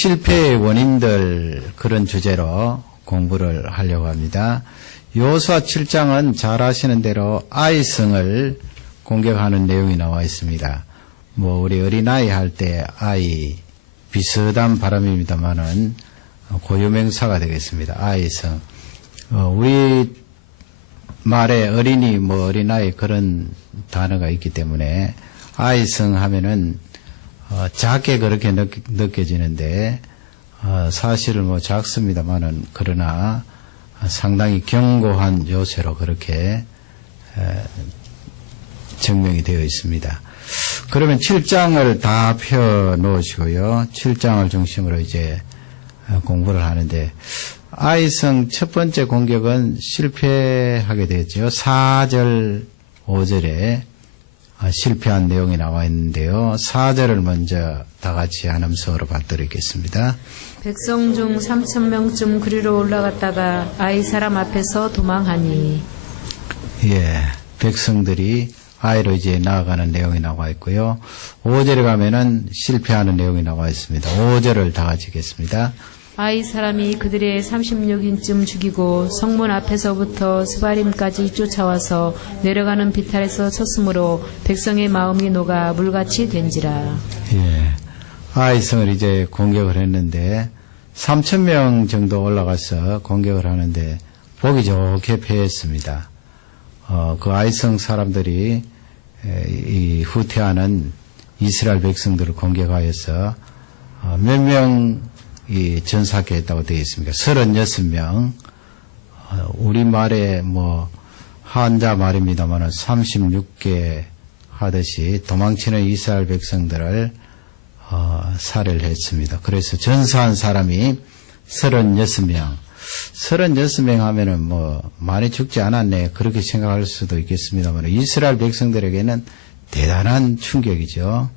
실패의 원인들 그런 주제로 공부를 하려고 합니다. 여호수아 7장은 잘 아시는 대로 아이성을 공격하는 내용이 나와 있습니다. 우리 어린아이 할 때 아이 비슷한 발음입니다만은 고유명사가 되겠습니다. 아이성. 우리 말에 어린이 어린아이 그런 단어가 있기 때문에 아이성 하면은 작게 그렇게 느껴지는데 사실은 작습니다만은 그러나 상당히 견고한 요새로 그렇게 증명이 되어 있습니다. 그러면 7장을 다 펴 놓으시고요. 7장을 중심으로 이제 공부를 하는데 아이성 첫 번째 공격은 실패하게 되었죠. 4절 5절에 실패한 내용이 나와 있는데요. 4절을 먼저 다 같이 한 음성으로 받들겠습니다. 백성 중 3,000명쯤 그리로 올라갔다가 아이 사람 앞에서 도망하니. 예, 백성들이 아이로 이제 나아가는 내용이 나와 있고요. 5절에 가면은 실패하는 내용이 나와 있습니다. 5절을 다 같이 읽겠습니다. 아이 사람이 그들의 36인쯤 죽이고 성문 앞에서부터 스바림까지 쫓아와서 내려가는 비탈에서 쳤으므로 백성의 마음이 녹아 물같이 된지라. 예, 아이성을 이제 공격을 했는데 3,000명 정도 올라가서 공격을 하는데 보기 좋게 패했습니다. 그 아이성 사람들이 이 후퇴하는 이스라엘 백성들을 공격하여서 몇 명이 전사했다고 되어 있습니다. 36명. 우리말에 한자 말입니다만 36개 하듯이 도망치는 이스라엘 백성들을 살해를 했습니다. 그래서 전사한 사람이 36명. 36명 하면은 많이 죽지 않았네. 그렇게 생각할 수도 있겠습니다만 이스라엘 백성들에게는 대단한 충격이죠.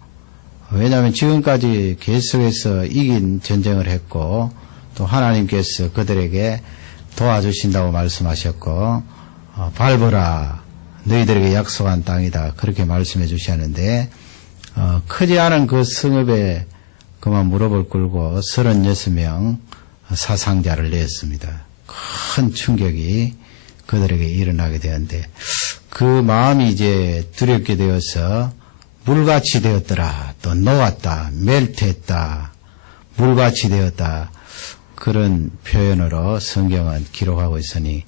왜냐하면 지금까지 계속해서 이긴 전쟁을 했고 또 하나님께서 그들에게 도와주신다고 말씀하셨고 밟으라 너희들에게 약속한 땅이다 그렇게 말씀해 주셨는데 크지 않은 그 성읍에 그만 무릎을 꿇고 36명 사상자를 냈습니다. 큰 충격이 그들에게 일어나게 되었는데 그 마음이 이제 두렵게 되어서 물같이 되었더라. 또 녹았다. 멜트했다. 물같이 되었다. 그런 표현으로 성경은 기록하고 있으니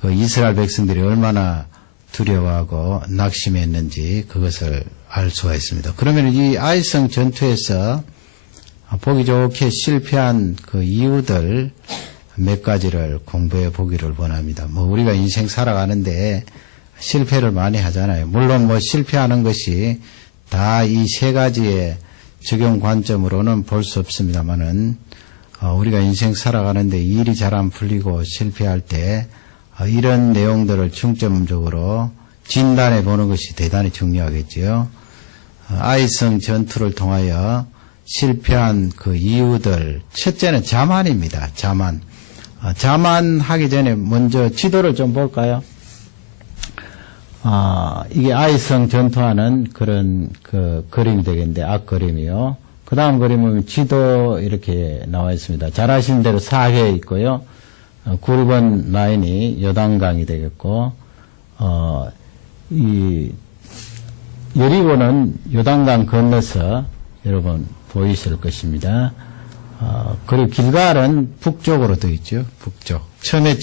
그 이스라엘 백성들이 얼마나 두려워하고 낙심했는지 그것을 알 수가 있습니다. 그러면 이 아이성 전투에서 보기 좋게 실패한 그 이유들 몇 가지를 공부해 보기를 원합니다. 우리가 인생 살아가는데 실패를 많이 하잖아요. 물론 실패하는 것이 다 이 세 가지의 적용 관점으로는 볼 수 없습니다만은 우리가 인생 살아가는데 일이 잘 안 풀리고 실패할 때 이런 내용들을 중점적으로 진단해 보는 것이 대단히 중요하겠지요. 아이성 전투를 통하여 실패한 그 이유들 첫째는 자만입니다. 자만. 자만하기 전에 먼저 지도를 좀 볼까요? 이게 아이성 전투하는 그런 그 그림이 되겠는데 앞그림이요. 그 다음 그림은 지도 이렇게 나와 있습니다. 잘 아시는 대로 4개 있고요. 9번 라인이 요단강이 되겠고 이 여리고는 요단강 건너서 여러분 보이실 것입니다. 그리고 길갈은 북쪽으로 되어 있죠. 북쪽. 처음에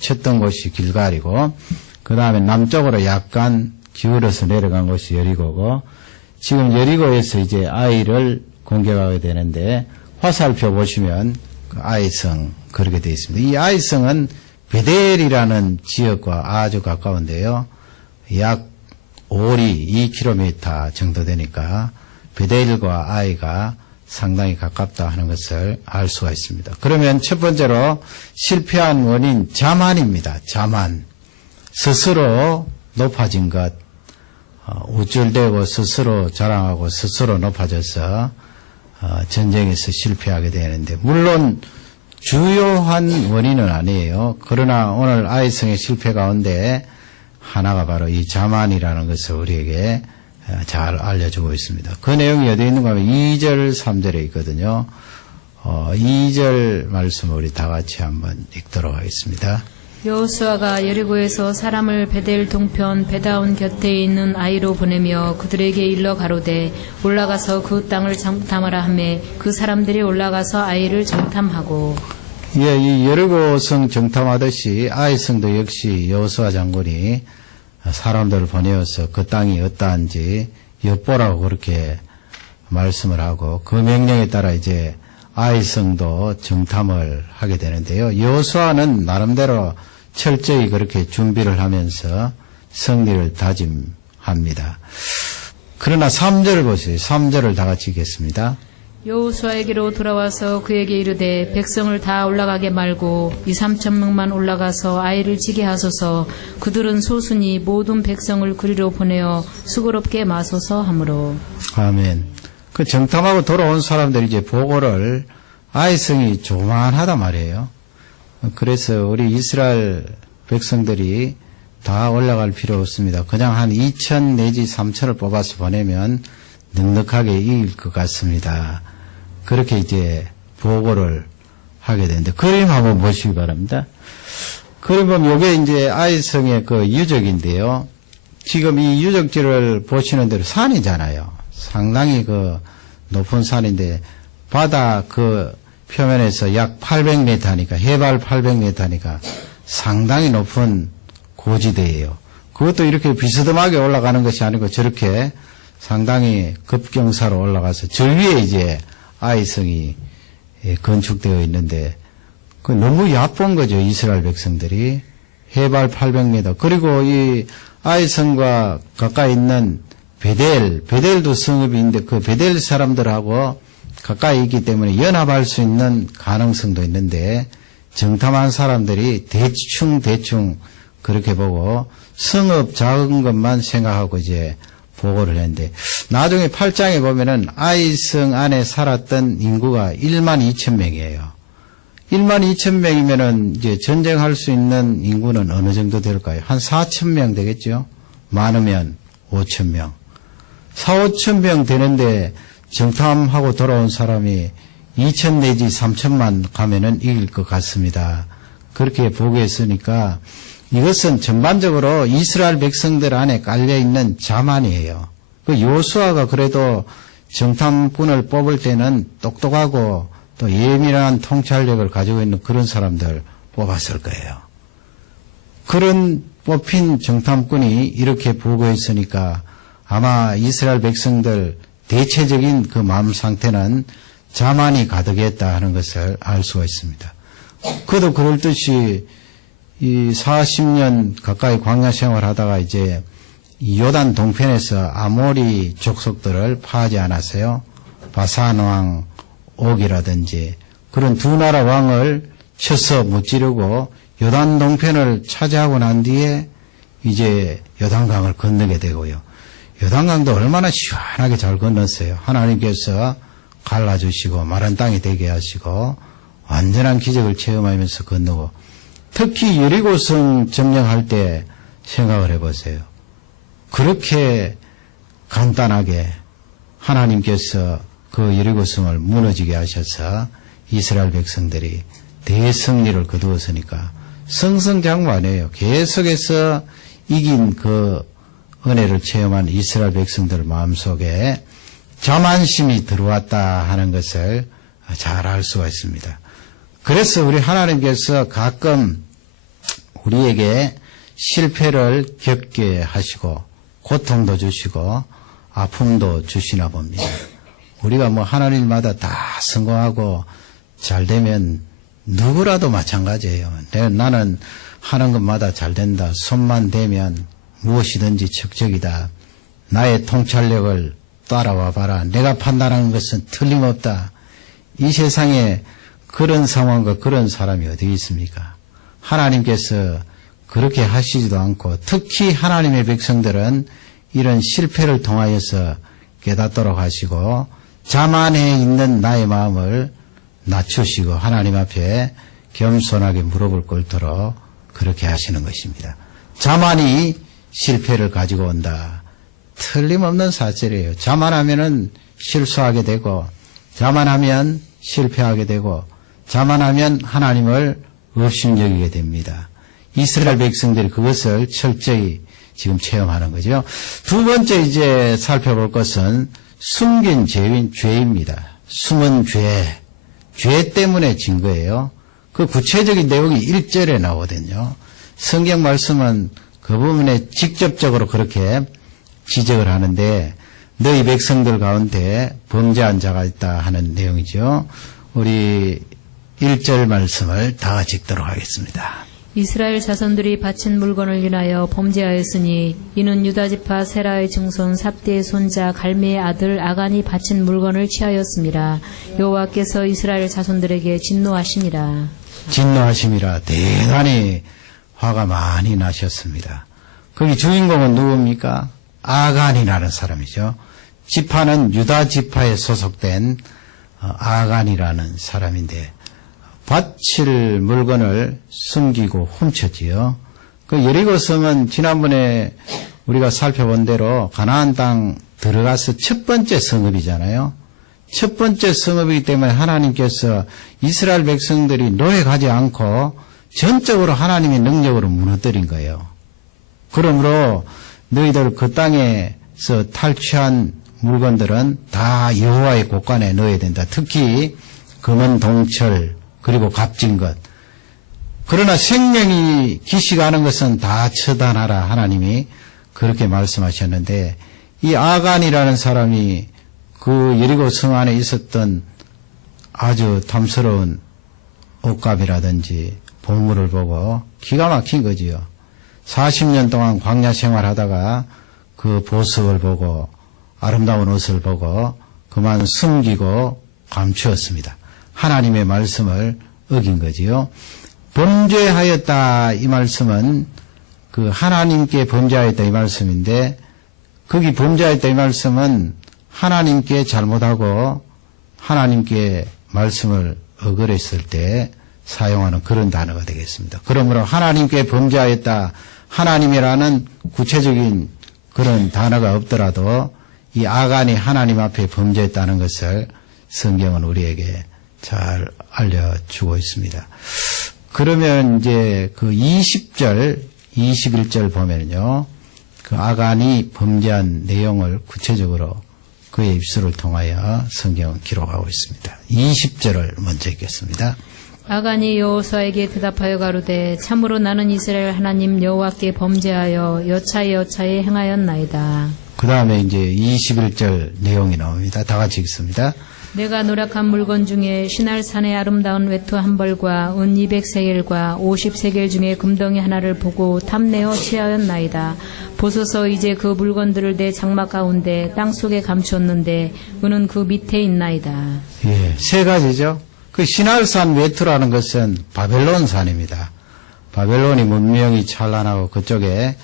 쳤던 곳이 길갈이고 그 다음에 남쪽으로 약간 기울어서 내려간 곳이 여리고고 지금 여리고에서 이제 아이를 공격하게 되는데 화살표 보시면 그 아이성 그렇게 되어 있습니다. 이 아이성은 베델이라는 지역과 아주 가까운데요. 약 5리 2km 정도 되니까 베델과 아이가 상당히 가깝다 하는 것을 알 수가 있습니다. 그러면 첫 번째로 실패한 원인 자만입니다. 자만. 스스로 높아진 것, 우쭐대고 스스로 자랑하고 스스로 높아져서 전쟁에서 실패하게 되는데 물론 주요한 원인은 아니에요. 그러나 오늘 아이성의 실패 가운데 하나가 바로 이 자만이라는 것을 우리에게 잘 알려주고 있습니다. 그 내용이 어디에 있는가 하면 2절, 3절에 있거든요. 2절 말씀을 우리 다 같이 한번 읽도록 하겠습니다. 여호수아가 여리고에서 사람을 베델 동편 베다온 곁에 있는 아이로 보내며 그들에게 일러 가로되 올라가서 그 땅을 정탐하라 하며 그 사람들이 올라가서 아이를 정탐하고 예, 이 여리고성 정탐하듯이 아이성도 역시 여호수아 장군이 사람들을 보내어서 그 땅이 어떠한지 엿보라고 그렇게 말씀을 하고 그 명령에 따라 이제 아이성도 정탐을 하게 되는데요. 여호수아는 나름대로 철저히 그렇게 준비를 하면서 승리를 다짐합니다. 그러나 3절을 보세요. 3절을 다 같이 읽겠습니다. 여호수아에게로 돌아와서 그에게 이르되 백성을 다 올라가게 말고 2-3천 명만 올라가서 아이를 지게 하소서. 그들은 소순이 모든 백성을 그리로 보내어 수고롭게 마소서 하므로. 아멘. 그 정탐하고 돌아온 사람들이 이제 보고를 아이성이 조만하단 말이에요. 그래서 우리 이스라엘 백성들이 다 올라갈 필요 없습니다. 그냥 한 2천 내지 3천을 뽑아서 보내면 넉넉하게 이길 것 같습니다. 그렇게 이제 보고를 하게 되는데 그림 한번 보시기 바랍니다. 그림 보면 이게 이제 아이성의 그 유적인데요. 지금 이 유적지를 보시는 대로 산이잖아요. 상당히 그 높은 산인데 바다 그 표면에서 약 800m니까 해발 800m니까 상당히 높은 고지대예요. 그것도 이렇게 비스듬하게 올라가는 것이 아니고 저렇게 상당히 급경사로 올라가서 저 위에 이제 아이성이 건축되어 있는데 그 너무 야쁜 거죠. 이스라엘 백성들이 해발 800m 그리고 이 아이성과 가까이 있는 베델도 성읍이 있는데 그 베델 사람들하고 가까이 있기 때문에 연합할 수 있는 가능성도 있는데 정탐한 사람들이 대충 그렇게 보고 성읍 작은 것만 생각하고 이제 보고를 했는데 나중에 8장에 보면은 아이성 안에 살았던 인구가 12,000명이에요. 12,000명이면은 이제 전쟁할 수 있는 인구는 어느 정도 될까요? 한 4,000명 되겠죠? 많으면 5,000명. 4,000~5,000명 되는데 정탐하고 돌아온 사람이 2,000 내지 3,000만 가면은 이길 것 같습니다. 그렇게 보고했으니까 이것은 전반적으로 이스라엘 백성들 안에 깔려있는 자만이에요. 그 여호수아가 그래도 정탐꾼을 뽑을 때는 똑똑하고 또 예민한 통찰력을 가지고 있는 그런 사람들 뽑았을 거예요. 그런 뽑힌 정탐꾼이 이렇게 보고했으니까 아마 이스라엘 백성들 대체적인 그 마음 상태는 자만이 가득했다 하는 것을 알 수가 있습니다. 그도 그럴 듯이 이 40년 가까이 광야 생활하다가 이제 요단 동편에서 아모리 족속들을 파하지 않았어요. 바산 왕 옥이라든지 그런 두 나라 왕을 쳐서 무찌르고 요단 동편을 차지하고 난 뒤에 이제 요단강을 건너게 되고요. 요단강도 얼마나 시원하게 잘 건넜어요. 하나님께서 갈라주시고 마른 땅이 되게 하시고 완전한 기적을 체험하면서 건너고 특히 여리고성 점령할 때 생각을 해보세요. 그렇게 간단하게 하나님께서 그 여리고성을 무너지게 하셔서 이스라엘 백성들이 대승리를 거두었으니까 승승장구아니에요. 계속해서 이긴 그 은혜를 체험한 이스라엘 백성들 마음속에 자만심이 들어왔다 하는 것을 잘 알 수가 있습니다. 그래서 우리 하나님께서 가끔 우리에게 실패를 겪게 하시고 고통도 주시고 아픔도 주시나 봅니다. 우리가 뭐 하는 일마다 다 성공하고 잘 되면 누구라도 마찬가지예요. 나는 하는 것마다 잘 된다. 손만 대면 무엇이든지 척적이다. 나의 통찰력을 따라와 봐라. 내가 판단하는 것은 틀림없다. 이 세상에 그런 상황과 그런 사람이 어디 있습니까? 하나님께서 그렇게 하시지도 않고 특히 하나님의 백성들은 이런 실패를 통하여서 깨닫도록 하시고 자만해 있는 나의 마음을 낮추시고 하나님 앞에 겸손하게 물어볼 꼴도록 그렇게 하시는 것입니다. 자만이 실패를 가지고 온다. 틀림없는 사실이에요. 자만하면은 실수하게 되고 자만하면 실패하게 되고 자만하면 하나님을 업신여기게 됩니다. 이스라엘 백성들이 그것을 철저히 지금 체험하는 거죠. 두 번째 이제 살펴볼 것은 숨긴 죄입니다. 숨은 죄 때문에 진 거예요. 그 구체적인 내용이 1절에 나오거든요. 성경 말씀은 그 부분에 직접적으로 그렇게 지적을 하는데 너희 백성들 가운데 범죄한 자가 있다 하는 내용이죠. 우리 1절 말씀을 다 같이 읽도록 하겠습니다. 이스라엘 자손들이 바친 물건을 인하여 범죄하였으니 이는 유다지파 세라의 증손 삽디의 손자 갈미의 아들 아간이 바친 물건을 취하였습니다. 여호와께서 이스라엘 자손들에게 진노하시니라. 진노하심이라 대단히 화가 많이 나셨습니다. 거기 주인공은 누굽니까? 아간이라는 사람이죠. 지파는 유다 지파에 소속된 아간이라는 사람인데 바칠 물건을 숨기고 훔쳤지요. 그 여리고 성은 지난번에 우리가 살펴본 대로 가나안 땅 들어가서 첫 번째 성읍이잖아요. 첫 번째 성읍이기 때문에 하나님께서 이스라엘 백성들이 노획하지 않고 전적으로 하나님의 능력으로 무너뜨린 거예요. 그러므로 너희들 그 땅에서 탈취한 물건들은 다 여호와의 곳간에 넣어야 된다. 특히 금은 동철 그리고 값진 것. 그러나 생명이 기시가는 것은 다 처단하라 하나님이 그렇게 말씀하셨는데 이 아간이라는 사람이 그 여리고 성 안에 있었던 아주 탐스러운 옷값이라든지 보물을 보고 기가 막힌 거지요. 40년 동안 광야 생활하다가 그 보석을 보고 아름다운 옷을 보고 그만 숨기고 감추었습니다. 하나님의 말씀을 어긴 거지요. 범죄하였다 이 말씀은 그 하나님께 범죄하였다 이 말씀인데 거기 범죄하였다 이 말씀은 하나님께 잘못하고 하나님께 말씀을 어거랬을 때 사용하는 그런 단어가 되겠습니다. 그러므로 하나님께 범죄하였다 하나님이라는 구체적인 그런 단어가 없더라도 이 아간이 하나님 앞에 범죄했다는 것을 성경은 우리에게 잘 알려주고 있습니다. 그러면 이제 그 20절, 21절 보면요. 그 아간이 범죄한 내용을 구체적으로 그의 입술을 통하여 성경은 기록하고 있습니다. 20절을 먼저 읽겠습니다. 아간이 여호수아에게 대답하여 가로되 참으로 나는 이스라엘 하나님 여호와께 범죄하여 여차에 행하였나이다. 그 다음에 이제 21절 내용이 나옵니다. 다 같이 읽습니다. 내가 노력한 물건 중에 시날산의 아름다운 외투 한 벌과 은 200세겔과 50세겔 중에 금덩이 하나를 보고 탐내어 취하였나이다. 보소서 이제 그 물건들을 내 장막 가운데 땅속에 감추었는데 은은 그 밑에 있나이다. 예, 세 가지죠. 그 시날산 외투라는 것은 바벨론산입니다. 바벨론이 문명이 찬란하고 그쪽에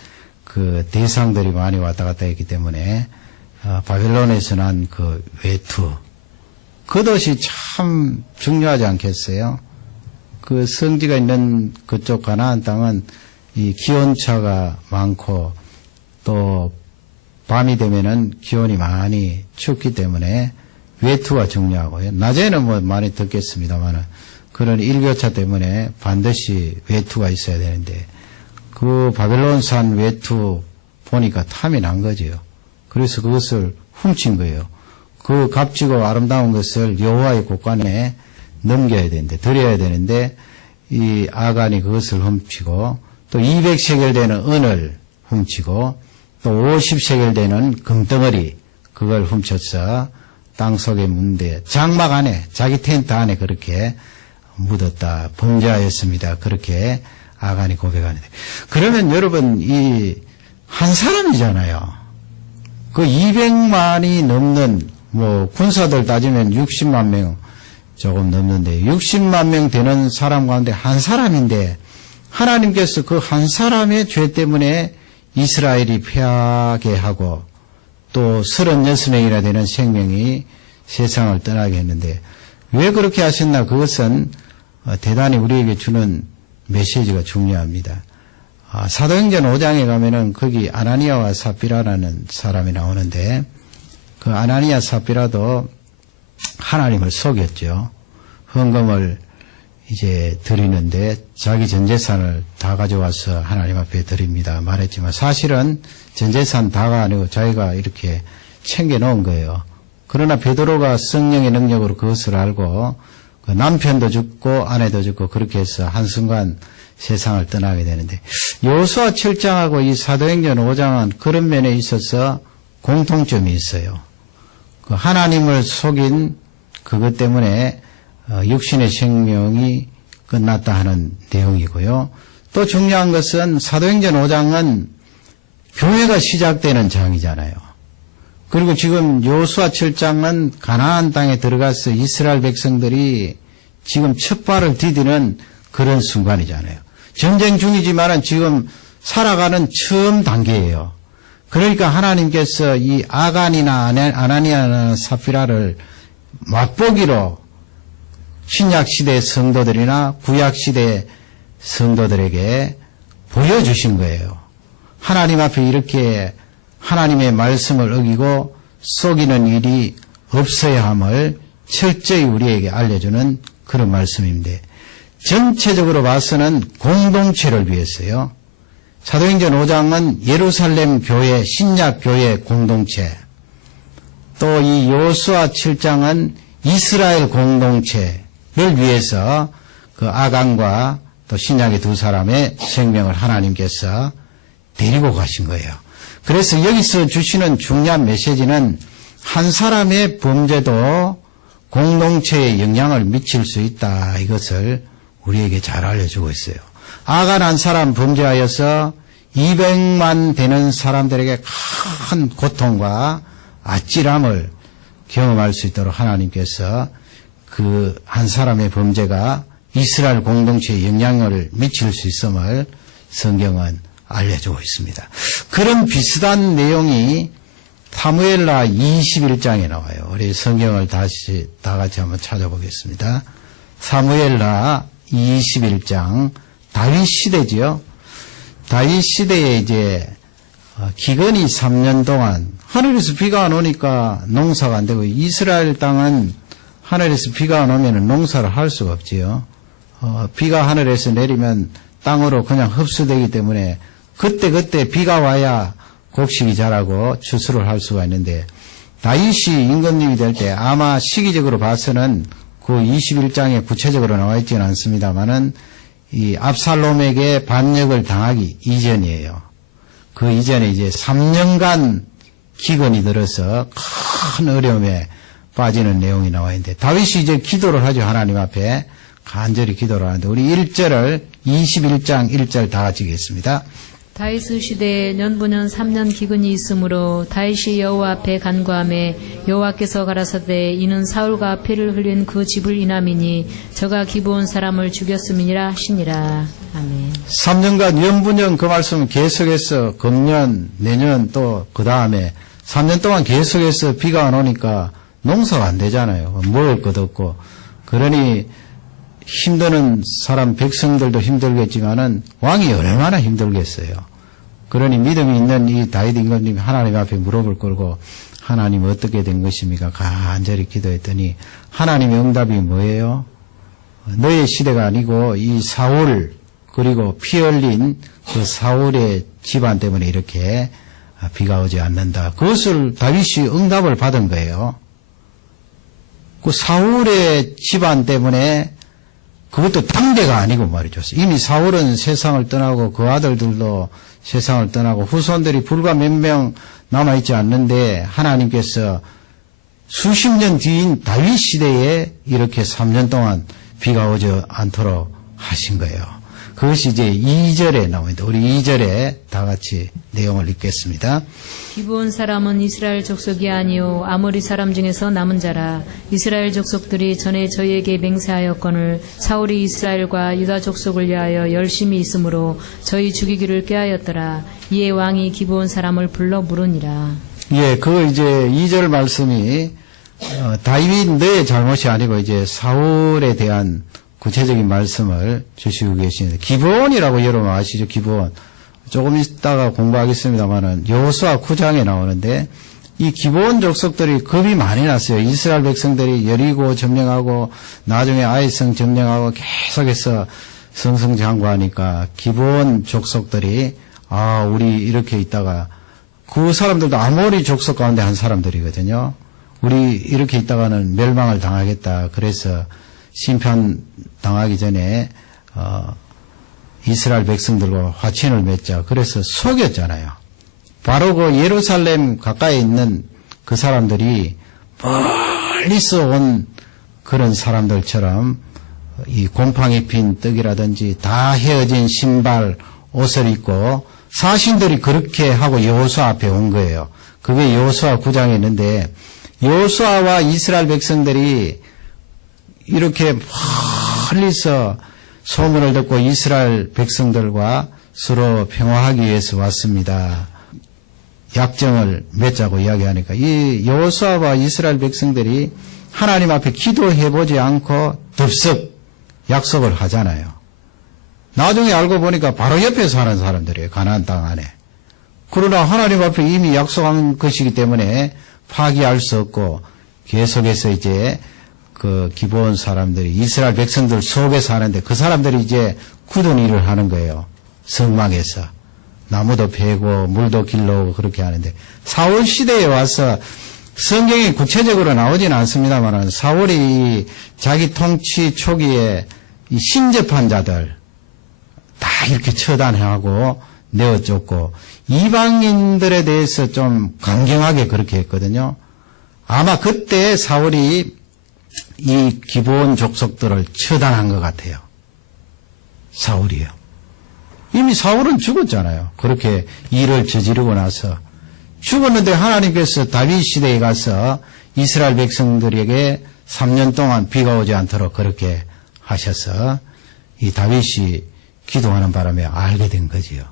그 대상들이 많이 왔다 갔다 했기 때문에 바벨론에서 난 그 외투 그것이 참 중요하지 않겠어요? 그 성지가 있는 그쪽 가나안 땅은 이 기온차가 많고 또 밤이 되면은 기온이 많이 춥기 때문에 외투가 중요하고요. 낮에는 뭐 많이 덥겠습니다만은 그런 일교차 때문에 반드시 외투가 있어야 되는데 그 바벨론산 외투 보니까 탐이 난 거죠. 그래서 그것을 훔친 거예요. 그 값지고 아름다운 것을 여호와의 곳간에 넘겨야 되는데 드려야 되는데 이 아간이 그것을 훔치고 또 200세겔 되는 은을 훔치고 또 50세겔 되는 금덩어리 그걸 훔쳐서 땅속에 묻는데 장막 안에 자기 텐트 안에 그렇게 묻었다. 범죄하였습니다. 그렇게 아간이 고백하는데 그러면 여러분 이 한 사람이잖아요. 그 200만이 넘는 뭐 군사들 따지면 60만 명 조금 넘는데 60만 명 되는 사람 가운데 한 사람인데 하나님께서 그 한 사람의 죄 때문에 이스라엘이 패하게 하고 또 36명이나 되는 생명이 세상을 떠나게 했는데 왜 그렇게 하셨나 그것은 대단히 우리에게 주는 메시지가 중요합니다. 사도행전 5장에 가면은 거기 아나니아와 삽비라라는 사람이 나오는데 그 아나니아 삽비라도 하나님을 속였죠. 헌금을 이제 드리는데 자기 전 재산을 다 가져와서 하나님 앞에 드립니다 말했지만 사실은 전 재산 다가 아니고 자기가 이렇게 챙겨 놓은 거예요. 그러나 베드로가 성령의 능력으로 그것을 알고 그 남편도 죽고 아내도 죽고 그렇게 해서 한순간 세상을 떠나게 되는데 여호수아 7장하고 이 사도행전 5장은 그런 면에 있어서 공통점이 있어요. 그 하나님을 속인 그것 때문에 육신의 생명이 끝났다 하는 내용이고요. 또 중요한 것은 사도행전 5장은 교회가 시작되는 장이잖아요. 그리고 지금 여호수아 7장은 가나안 땅에 들어가서 이스라엘 백성들이 지금 첫 발을 디디는 그런 순간이잖아요. 전쟁 중이지만은 지금 살아가는 처음 단계예요. 그러니까 하나님께서 이 아간이나 아나니아나 사피라를 맛보기로 신약시대 성도들이나 구약시대 성도들에게 보여주신 거예요. 하나님 앞에 이렇게 하나님의 말씀을 어기고 속이는 일이 없어야 함을 철저히 우리에게 알려주는 그런 말씀입니다. 전체적으로 봐서는 공동체를 위해서요. 사도행전 5장은 예루살렘 교회, 신약 교회 공동체, 또 이 여호수아 7장은 이스라엘 공동체를 위해서 그 아간과 또 신약의 두 사람의 생명을 하나님께서 데리고 가신 거예요. 그래서 여기서 주시는 중요한 메시지는 한 사람의 범죄도 공동체에 영향을 미칠 수 있다. 이것을 우리에게 잘 알려주고 있어요. 아간 한 사람 범죄하여서 200만 되는 사람들에게 큰 고통과 아찔함을 경험할 수 있도록 하나님께서 그 한 사람의 범죄가 이스라엘 공동체에 영향을 미칠 수 있음을 성경은 알려주고 있습니다. 그런 비슷한 내용이 사무엘하 21장에 나와요. 우리 성경을 다시 다 같이 한번 찾아보겠습니다. 사무엘하 21장 다윗 시대지요. 다윗 시대에 이제 기근이 3년 동안 하늘에서 비가 안 오니까 농사가 안 되고 이스라엘 땅은 하늘에서 비가 안 오면 농사를 할 수가 없지요. 비가 하늘에서 내리면 땅으로 그냥 흡수되기 때문에 그때 비가 와야 곡식이 자라고 추수를 할 수가 있는데 다윗이 임금님이 될 때 아마 시기적으로 봐서는 그 21장에 구체적으로 나와 있지는 않습니다만은 이 압살롬에게 반역을 당하기 이전이에요. 그 이전에 이제 3년간 기근이 들어서 큰 어려움에 빠지는 내용이 나와 있는데 다윗이 이제 기도를 하죠. 하나님 앞에 간절히 기도를 하는데 우리 1절을 21장 1절 다 같이 읽겠습니다. 다윗 시대에 년부년 3년 기근이 있으므로 다윗이 여호와 앞에 간구하매 여호와께서 가라사대 이는 사울과 피를 흘린 그 집을 인함이니 저가 기브온 사람을 죽였음이니라 하시니라. 아멘. 3년간 연분연 그 말씀은 계속해서 금년 내년 또 그 다음에 3년 동안 계속해서 비가 안 오니까 농사가 안 되잖아요. 먹을 것도 없고 그러니 힘드는 사람 백성들도 힘들겠지만은 왕이 얼마나 힘들겠어요. 그러니 믿음이 있는 이 다윗 임금님이 하나님 앞에 무릎을 꿇고 하나님 어떻게 된 것입니까? 간절히 기도했더니 하나님의 응답이 뭐예요? 너의 시대가 아니고 이 사울 그리고 피 흘린 그 사울의 집안 때문에 이렇게 비가 오지 않는다. 그것을 다윗이 응답을 받은 거예요. 그 사울의 집안 때문에 그것도 당대가 아니고 말이죠. 이미 사울은 세상을 떠나고 그 아들들도 세상을 떠나고 후손들이 불과 몇 명 남아있지 않는데 하나님께서 수십 년 뒤인 다윗 시대에 이렇게 3년 동안 비가 오지 않도록 하신 거예요. 그것이 이제 2절에 나옵니다. 우리 2절에 다 같이 내용을 읽겠습니다. 기브온 사람은 이스라엘 족속이 아니요 아모리 사람 중에서 남은 자라. 이스라엘 족속들이 전에 저희에게 맹세하였거늘 사울이 이스라엘과 유다 족속을 위하여 열심히 있으므로 저희 죽이기를 꾀하였더라. 이에 왕이 기브온 사람을 불러 물으니라. 예, 그 이제 2절 말씀이 다윗 너의 잘못이 아니고 이제 사울에 대한 구체적인 말씀을 주시고 계시는데 기브온이라고 여러분 아시죠? 기브온. 조금 있다가 공부하겠습니다만은 여호수아 9장에 나오는데 이 기브온 족속들이 겁이 많이 났어요. 이스라엘 백성들이 여리고 점령하고 나중에 아이성 점령하고 계속해서 승승장구하니까 기브온 족속들이 우리 이렇게 있다가 그 사람들도 아모리 족속 가운데 한 사람들이거든요. 우리 이렇게 있다가는 멸망을 당하겠다. 그래서 심판 당하기 전에 이스라엘 백성들과 화친을 맺자. 그래서 속였잖아요. 바로 그 예루살렘 가까이 있는 그 사람들이 멀리서 온 그런 사람들처럼 이 곰팡이 핀 떡이라든지 다 헤어진 신발, 옷을 입고 사신들이 그렇게 하고 여호수아 앞에 온 거예요. 그게 여호수아 9장에 있는데 여호수아와 이스라엘 백성들이 이렇게 멀리서 소문을 듣고 이스라엘 백성들과 서로 평화하기 위해서 왔습니다. 약정을 맺자고 이야기하니까 이 여호수아와 이스라엘 백성들이 하나님 앞에 기도해보지 않고 덥석 약속을 하잖아요. 나중에 알고 보니까 바로 옆에 사는 사람들이에요. 가나안 땅 안에. 그러나 하나님 앞에 이미 약속한 것이기 때문에 파기할 수 없고 계속해서 이제 그 기브온 사람들이 이스라엘 백성들 속에 사는데 그 사람들이 이제 굳은 일을 하는 거예요. 성막에서. 나무도 베고 물도 길러오고 그렇게 하는데 사울 시대에 와서 성경이 구체적으로 나오지는 않습니다만 사울이 자기 통치 초기에 이 신접한 자들 다 이렇게 처단하고 내어쫓고 이방인들에 대해서 좀 강경하게 그렇게 했거든요. 아마 그때 사울이 이 기브온 족속들을 처단한 것 같아요. 사울이요. 이미 사울은 죽었잖아요. 그렇게 일을 저지르고 나서 죽었는데 하나님께서 다윗 시대에 가서 이스라엘 백성들에게 3년 동안 비가 오지 않도록 그렇게 하셔서 이 다윗이 기도하는 바람에 알게 된 거지요.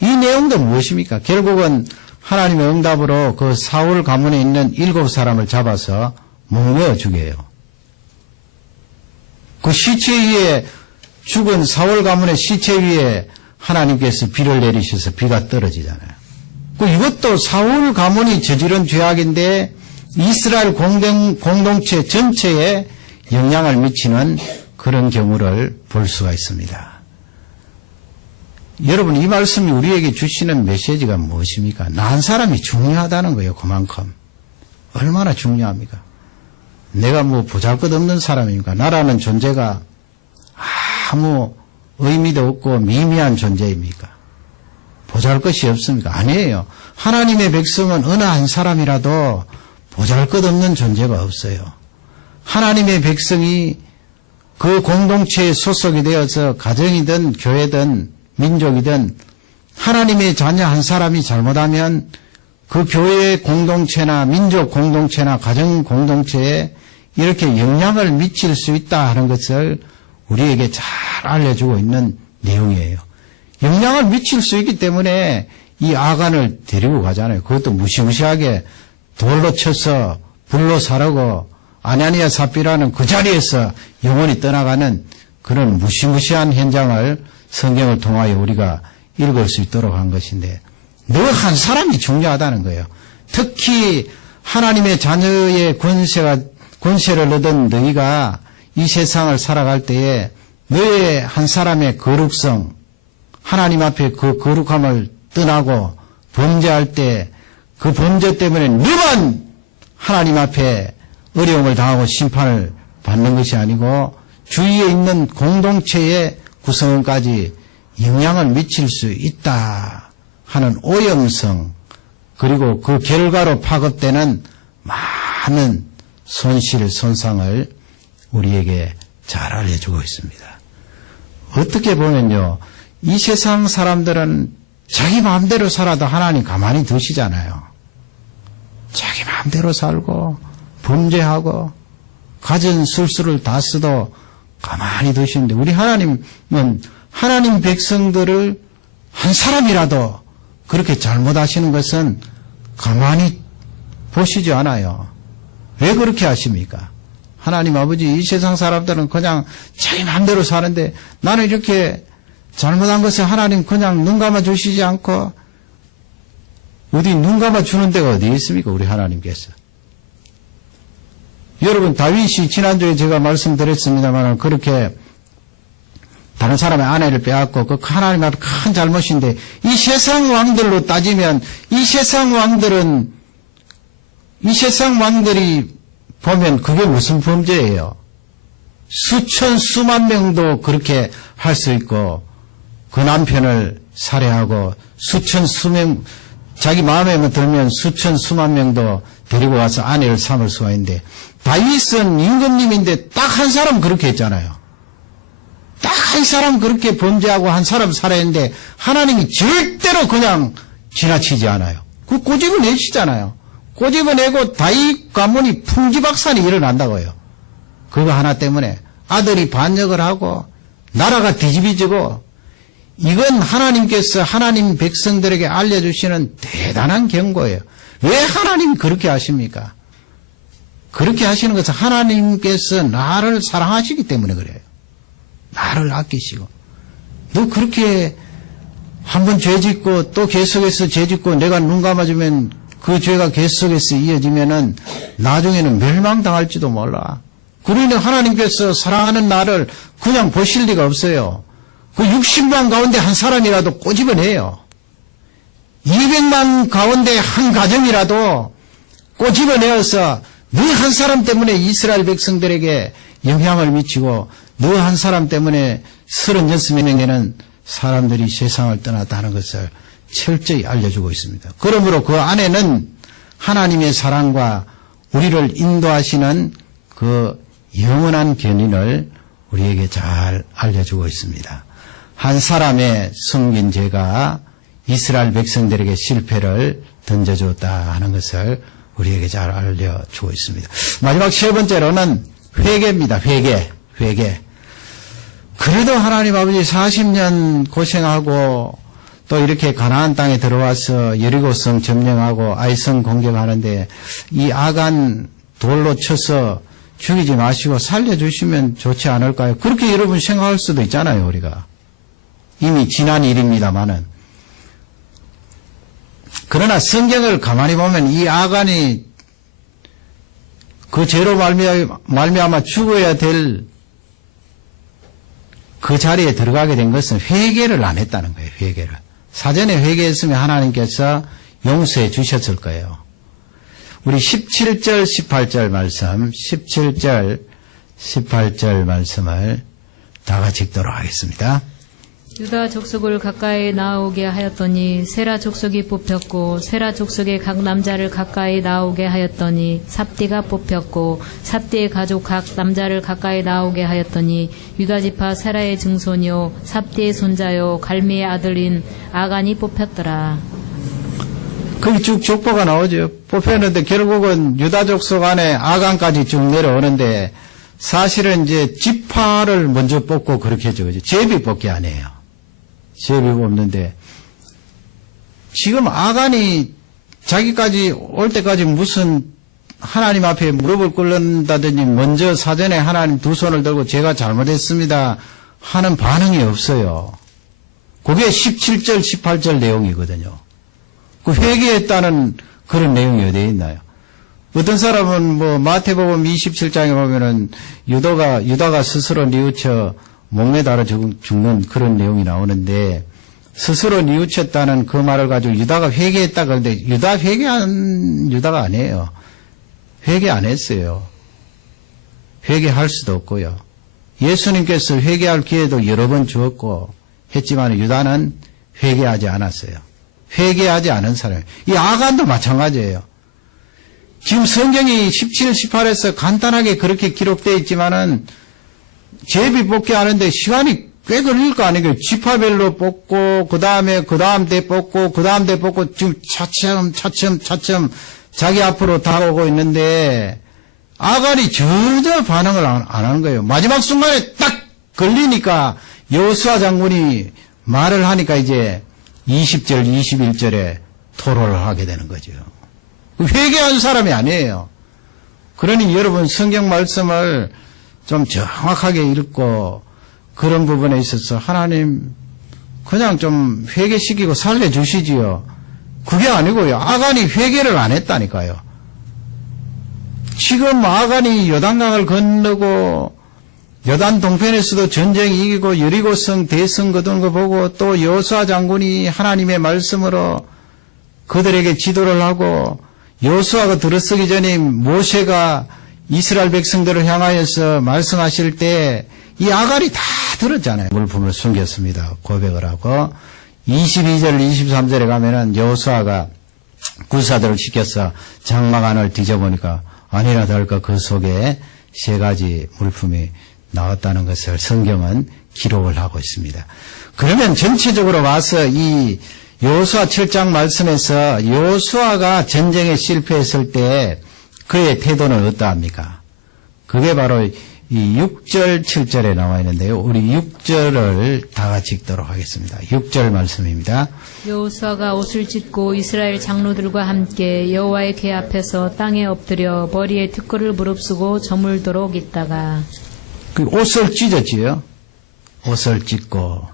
이 내용도 무엇입니까? 결국은 하나님의 응답으로 그 사울 가문에 있는 7사람을 잡아서 목매어 죽여요. 그 시체 위에 죽은 사울 가문의 시체 위에 하나님께서 비를 내리셔서 비가 떨어지잖아요. 이것도 사울 가문이 저지른 죄악인데 이스라엘 공동체 전체에 영향을 미치는 그런 경우를 볼 수가 있습니다. 여러분, 이 말씀이 우리에게 주시는 메시지가 무엇입니까? 난 사람이 중요하다는 거예요. 그만큼. 얼마나 중요합니까? 내가 뭐 보잘것없는 사람입니까? 나라는 존재가 아무 의미도 없고 미미한 존재입니까? 보잘것이 없습니까? 아니에요. 하나님의 백성은 어느 한 사람이라도 보잘것없는 존재가 없어요. 하나님의 백성이 그 공동체에 소속이 되어서 가정이든 교회든 민족이든 하나님의 자녀 한 사람이 잘못하면 그 교회 공동체나 민족 공동체나 가정 공동체에 이렇게 영향을 미칠 수 있다 하는 것을 우리에게 잘 알려주고 있는 내용이에요. 영향을 미칠 수 있기 때문에 이 아간을 데리고 가잖아요. 그것도 무시무시하게 돌로 쳐서 불로 사르고 아나니아 삽비라는 그 자리에서 영원히 떠나가는 그런 무시무시한 현장을 성경을 통하여 우리가 읽을 수 있도록 한 것인데 너 한 사람이 중요하다는 거예요. 특히 하나님의 자녀의 권세를 얻은 너희가 이 세상을 살아갈 때에 너의 한 사람의 거룩성, 하나님 앞에 그 거룩함을 떠나고 범죄할 때 그 범죄 때문에 너만 하나님 앞에 어려움을 당하고 심판을 받는 것이 아니고 주위에 있는 공동체의 구성원까지 영향을 미칠 수 있다 하는 오염성, 그리고 그 결과로 파급되는 많은 손실, 손상을 우리에게 잘 알려주고 있습니다. 어떻게 보면요, 이 세상 사람들은 자기 마음대로 살아도 하나님 가만히 두시잖아요. 자기 마음대로 살고 범죄하고 가진 술수를 다 써도 가만히 두시는데 우리 하나님은 하나님 백성들을 한 사람이라도 그렇게 잘못하시는 것은 가만히 보시지 않아요. 왜 그렇게 하십니까? 하나님 아버지, 이 세상 사람들은 그냥 자기 마음대로 사는데 나는 이렇게 잘못한 것을 하나님 그냥 눈 감아 주시지 않고 어디 눈 감아 주는 데가 어디 있습니까? 우리 하나님께서. 여러분, 다윗이 지난주에 제가 말씀드렸습니다만 그렇게 다른 사람의 아내를 빼앗고 그 하나님 앞에 큰 잘못인데, 이 세상 왕들로 따지면 이 세상 왕들이 보면 그게 무슨 범죄예요? 수천 수만 명도 그렇게 할 수 있고, 그 남편을 살해하고 수천 수명, 자기 마음에 들면 수천 수만 명도 데리고 와서 아내를 삼을 수가 있는데, 다윗은 임금님인데 딱 한 사람 그렇게 했잖아요. 딱 한 사람 그렇게 범죄하고 한 사람 살아했는데 하나님이 절대로 그냥 지나치지 않아요. 그 꼬집어내시잖아요. 꼬집어내고 다윗 가문이 풍지박산이 일어난다고요. 그거 하나 때문에 아들이 반역을 하고 나라가 뒤집어지고, 이건 하나님께서 하나님 백성들에게 알려주시는 대단한 경고예요. 왜 하나님이 그렇게 하십니까? 그렇게 하시는 것은 하나님께서 나를 사랑하시기 때문에 그래요. 나를 아끼시고. 너 그렇게 한번 죄 짓고 또 계속해서 죄 짓고 내가 눈 감아주면 그 죄가 계속해서 이어지면은 나중에는 멸망당할지도 몰라. 그러니 하나님께서 사랑하는 나를 그냥 보실 리가 없어요. 그 60만 가운데 한 사람이라도 꼬집어내요. 200만 가운데 한 가정이라도 꼬집어내어서 너 한 사람 때문에 이스라엘 백성들에게 영향을 미치고 너 한 사람 때문에 36명에는 사람들이 세상을 떠났다는 것을 철저히 알려주고 있습니다. 그러므로 그 안에는 하나님의 사랑과 우리를 인도하시는 그 영원한 견인을 우리에게 잘 알려주고 있습니다. 한 사람의 숨긴 죄가 이스라엘 백성들에게 실패를 던져줬다 하는 것을 우리에게 잘 알려주고 있습니다. 마지막 세 번째로는 회개입니다. 회개. 그래도 하나님 아버지 40년 고생하고 또 이렇게 가나안 땅에 들어와서 여리고성 점령하고 아이성 공격하는데 이 아간 돌로 쳐서 죽이지 마시고 살려주시면 좋지 않을까요? 그렇게 여러분 생각할 수도 있잖아요, 우리가. 이미 지난 일입니다마는. 그러나 성경을 가만히 보면 이 아간이 그 죄로 말미암아 죽어야 될 그 자리에 들어가게 된 것은 회개를 안 했다는 거예요, 회개를. 사전에 회개했으면 하나님께서 용서해 주셨을 거예요. 우리 17절, 18절 말씀, 17절, 18절 말씀을 다 같이 읽도록 하겠습니다. 유다 족속을 가까이 나오게 하였더니 세라 족속이 뽑혔고 세라 족속의 각 남자를 가까이 나오게 하였더니 삽디가 뽑혔고 삽디의 가족 각 남자를 가까이 나오게 하였더니 유다 지파 세라의 증손이요 삽디의 손자요 갈미의 아들인 아간이 뽑혔더라. 거기 쭉 족보가 나오죠. 뽑혔는데 결국은 유다 족속 안에 아간까지 쭉 내려오는데 사실은 이제 지파를 먼저 뽑고 그렇게 하죠. 제비 뽑기 아니에요. 제비 뽑는데 지금 아간이 자기까지 올 때까지 무슨 하나님 앞에 무릎을 꿇는다더니 먼저 사전에 하나님 두 손을 들고 제가 잘못했습니다 하는 반응이 없어요. 그게 17절 18절 내용이거든요. 그 회개했다는 그런 내용이 어디에 있나요? 어떤 사람은 뭐 마태복음 27장에 보면은 유다가 스스로 뉘우쳐 목매 달아 죽는 그런 내용이 나오는데 스스로 뉘우쳤다는 그 말을 가지고 유다가 회개했다 그러는데 회개한 유다가 아니에요. 회개 안 했어요. 회개할 수도 없고요. 예수님께서 회개할 기회도 여러 번 주었고 했지만 유다는 회개하지 않았어요. 회개하지 않은 사람이에요. 이 아간도 마찬가지예요. 지금 성경이 17, 18에서 간단하게 그렇게 기록되어 있지만은 제비 뽑기 하는데 시간이 꽤 걸릴 거 아니에요. 지파별로 뽑고 그 다음 대 뽑고 그 다음 대 뽑고 지금 차츰 자기 앞으로 다가오고 있는데 아간이 전혀 반응을 안 하는 거예요. 마지막 순간에 딱 걸리니까 여호수아 장군이 말을 하니까 이제 20절 21절에 토로를 하게 되는 거죠. 회개한 사람이 아니에요. 그러니 여러분 성경 말씀을 좀 정확하게 읽고 그런 부분에 있어서 하나님 그냥 좀 회개시키고 살려주시지요. 그게 아니고요. 아간이 회개를 안 했다니까요. 지금 아간이 요단강을 건너고 요단 동편에서도 전쟁이 이기고 여리고성 대성 거둔 거 보고 또 여호수아 장군이 하나님의 말씀으로 그들에게 지도를 하고 여호수아가 들어서기 전에 모세가 이스라엘 백성들을 향하여서 말씀하실 때 이 아간이 다 들었잖아요. 물품을 숨겼습니다. 고백을 하고 22절 23절에 가면은 여호수아가 군사들을 시켜서 장막안을 뒤져보니까 아니나 다를까 그 속에 3가지 물품이 나왔다는 것을 성경은 기록을 하고 있습니다. 그러면 전체적으로 봐서 이 여호수아 7장 말씀에서 여호수아가 전쟁에 실패했을 때 그의 태도는 어떠합니까? 그게 바로 이 6절 7절에 나와 있는데요. 우리 6절을 다 같이 읽도록 하겠습니다. 6절 말씀입니다. 여호수아가 옷을 찢고 이스라엘 장로들과 함께 여호와의 궤 앞에서 땅에 엎드려 머리에 득거를 무릅쓰고 저물도록 있다가 그 옷을 찢었지요. 옷을 찢고.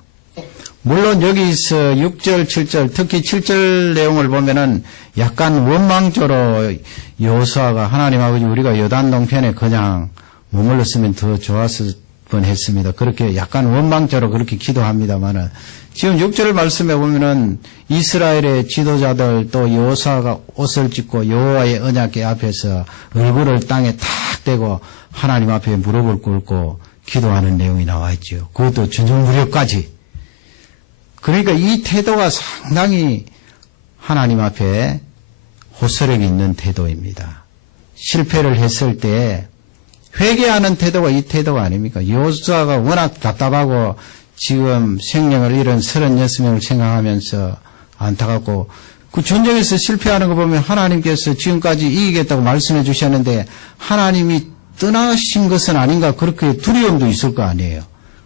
물론 여기서 6절, 7절, 특히 7절 내용을 보면은 약간 원망조로 여호수아가 하나님 아버지 우리가 요단 동편에 그냥 머물렀으면 더 좋았을 뻔했습니다. 그렇게 약간 원망조로 그렇게 기도합니다만은 지금 6절 말씀에 보면은 이스라엘의 지도자들 또 여호수아가 옷을 찢고 여호와의 언약궤 앞에서 얼굴을 땅에 탁 대고 하나님 앞에 무릎을 꿇고 기도하는 내용이 나와 있죠. 그것도 전정무력까지. 그러니까 이 태도가 상당히 하나님 앞에 호소력이 있는 태도입니다. 실패를 했을 때 회개하는 태도가 이 태도가 아닙니까? 여호수아가 워낙 답답하고 지금 생명을 잃은 36명을 생각하면서 안타깝고 그 전쟁에서 실패하는 거 보면 하나님께서 지금까지 이기겠다고 말씀해 주셨는데 하나님이 떠나신 것은 아닌가 그렇게 두려움도 있을 거 아니에요.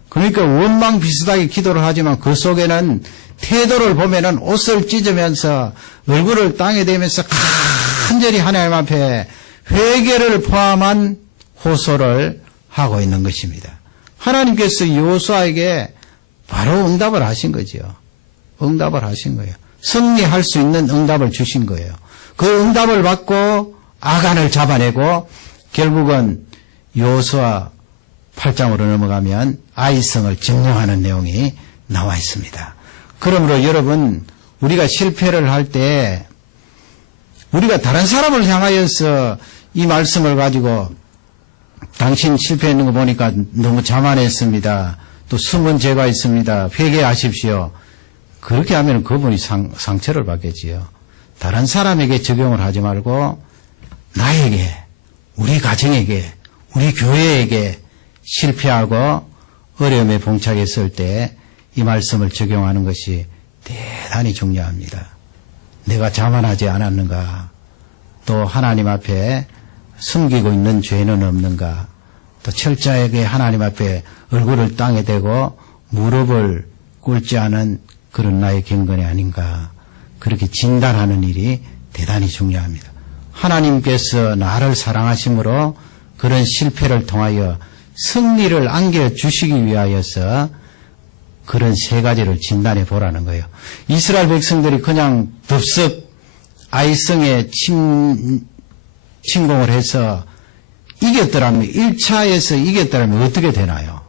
그러니까 원망 비슷하게 기도를 하지만 그 속에는 태도를 보면은 옷을 찢으면서 얼굴을 땅에 대면서 간절히 하나님 앞에 회개를 포함한 호소를 하고 있는 것입니다. 하나님께서 여호수아에게 바로 응답을 하신 거죠. 응답을 하신 거예요. 승리할 수 있는 응답을 주신 거예요. 그 응답을 받고 아간을 잡아내고 결국은 여호수아 8장으로 넘어가면 아이성을 점령하는 내용이 나와 있습니다. 그러므로 여러분 우리가 실패를 할 때 우리가 다른 사람을 향하여서 이 말씀을 가지고 당신 실패했는 거 보니까 너무 자만했습니다. 또 숨은 죄가 있습니다. 회개하십시오. 그렇게 하면 그분이 상처를 받겠지요. 다른 사람에게 적용을 하지 말고 나에게, 우리 가정에게, 우리 교회에게 실패하고 어려움에 봉착했을 때 이 말씀을 적용하는 것이 대단히 중요합니다. 내가 자만하지 않았는가? 또 하나님 앞에 숨기고 있는 죄는 없는가? 또 철저하게 하나님 앞에 얼굴을 땅에 대고 무릎을 꿇지 않은 그런 나의 경건이 아닌가? 그렇게 진단하는 일이 대단히 중요합니다. 하나님께서 나를 사랑하심으로 그런 실패를 통하여 승리를 안겨주시기 위하여서 그런 3가지를 진단해 보라는 거예요. 이스라엘 백성들이 그냥 덥석 아이성에 침공을 해서 이겼더라면 1차에서 이겼더라면 어떻게 되나요?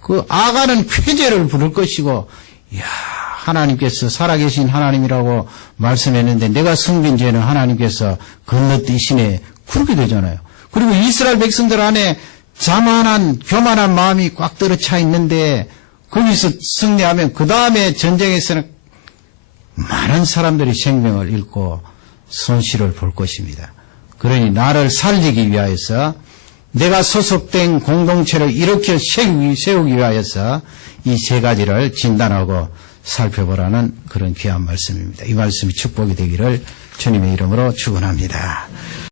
그 아간은 쾌재를 부를 것이고 이야 하나님께서 살아계신 하나님이라고 말씀했는데 내가 숨긴 죄는 하나님께서 건너뛰시네 그렇게 되잖아요. 그리고 이스라엘 백성들 안에 자만한 교만한 마음이 꽉 들어차 있는데 거기서 승리하면 그 다음에 전쟁에서는 많은 사람들이 생명을 잃고 손실을 볼 것입니다. 그러니 나를 살리기 위하여서 내가 소속된 공동체를 일으켜 세우기 위하여서 이 3가지를 진단하고 살펴보라는 그런 귀한 말씀입니다. 이 말씀이 축복이 되기를 주님의 이름으로 축원합니다.